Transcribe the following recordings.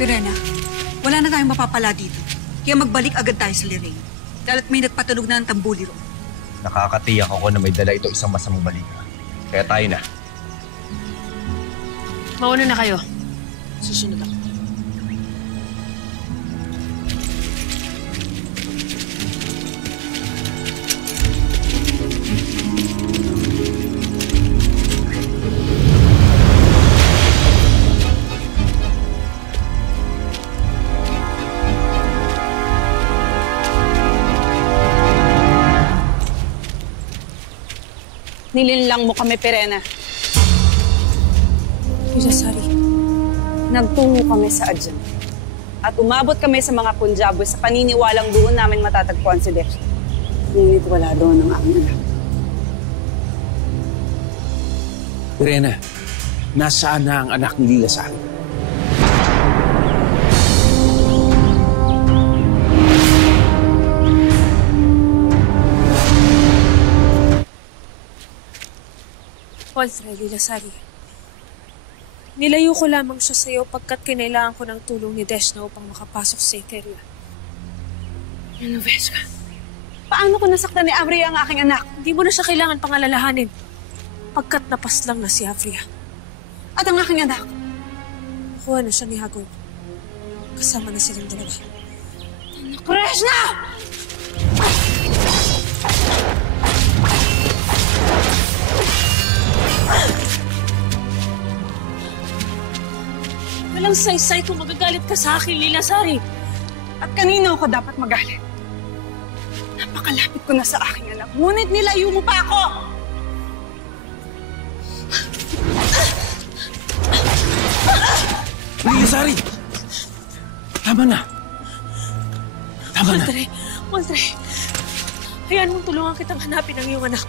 Pirena, wala na tayong mapapala dito. Kaya magbalik agad tayo sa Lorraine. Dahil may nagpatunog na ng tambuli ro. Nakakatiyak ako na may dala ito isang masamang balita. Kaya tayo na. Mauna na kayo. Susunod ako. Nilinlang mo kami, Pirena. Sorry. Nagtungo kami sa Adyan. At umabot kami sa mga Punjabo sa paniniwalang doon namin matatagpuan si Desh. Ngunit wala doon ang aking anak. Pirena, nasaan na ang anak ni Lila sa akin? Walter, Lilasari. Nilayo ko lamang siya sa'yo pagkat kinailangan ko ng tulong ni Deshna upang makapasok sa Eteria. Veska, paano ko nasaktan ni Avria ang aking anak? Hindi mo na siya kailangan pangalalahanin pagkat napaslang na si Avria. At ang aking anak? Nakuha na siya ni Hagor. Kasama na silang dalawa. Krishna! Walang saysay kung magagalit ka sa akin, Lilasari. At kanino ako dapat magalit? Napakalapit ko na sa aking anak. Ngunit nilayo mo pa ako! Lilasari! Tama na! Tama na! Walter, hayaan mong tulungan kitang hanapin ang iyong anak.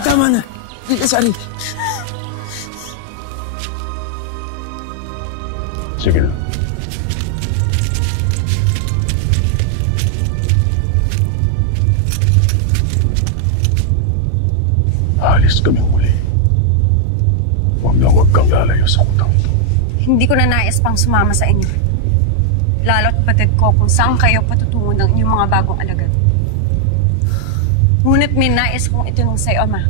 Tama na! Lilasari! Sige na. Alis kami muli. Huwag kang lalayo sa kutang ito. Hindi ko na nais pang sumama sa inyo. Lalo't batid ko kung saan kayo patutungo ng inyong mga bagong alagad. Ngunit may nais kong itinong sa'yo, Ama,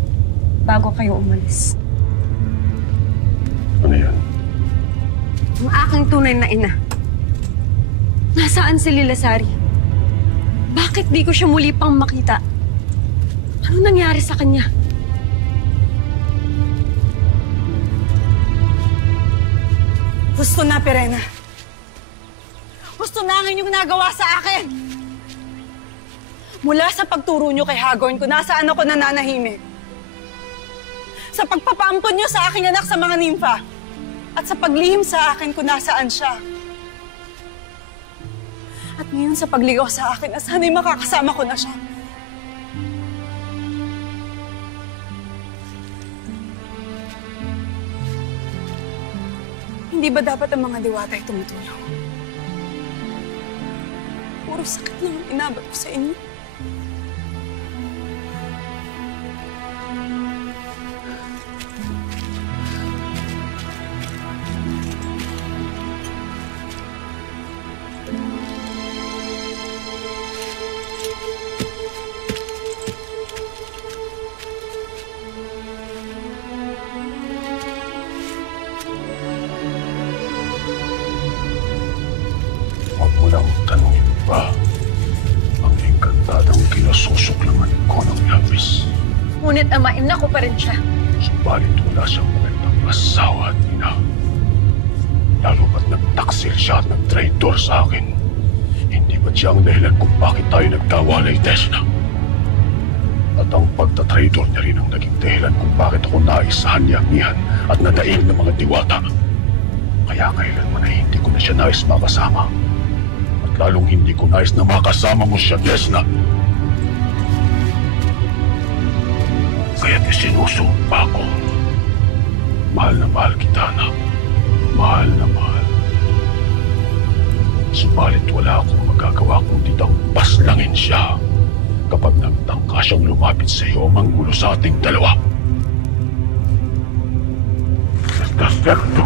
bago kayo umalis. Ano yan? Ang aking tunay na ina. Nasaan si Lilasari? Bakit di ko siya muli pang makita? Ano nangyari sa kanya? Gusto na, Pirena. Gusto na ang inyong nagawa sa akin. Mula sa pagturo nyo kay Hagorn kung nasaan ako nananahimik. Sa pagpapaampon nyo sa aking anak sa mga nimfa. At sa paglihim sa akin kung nasaan siya. At ngayon sa pagligaw sa akin na sana'y makakasama ko na siya. Hindi ba dapat ang mga diwata ay tumutulong? Puro sakit lang ang inabot ko sa inyo. Ngunit amain na ko pa rin siya. Subalit wala siyang magandang asawa at ina. Lalo ba't nagtaksil siya at nag-traitor sa akin? Hindi ba't siya ang dahilan kung bakit tayo nagtawalay, Deshna? At ang pagtatraitor niya rin ang naging dahilan kung bakit ako naisahan ni Amihan at nadaig ng mga diwata. Kaya kailanman ay hindi ko na siya nais makasama. At lalong hindi ko nais na makasama mo siya, Deshna. Kaya't isinusumpa ko. Mahal na mahal kita, anak. Mahal na mahal. Subalit wala akong magagawa kundi tang paslangin siya kapag nagtangka siyang lumapit sa iyo manggulo sa ating dalawa. Perfecto.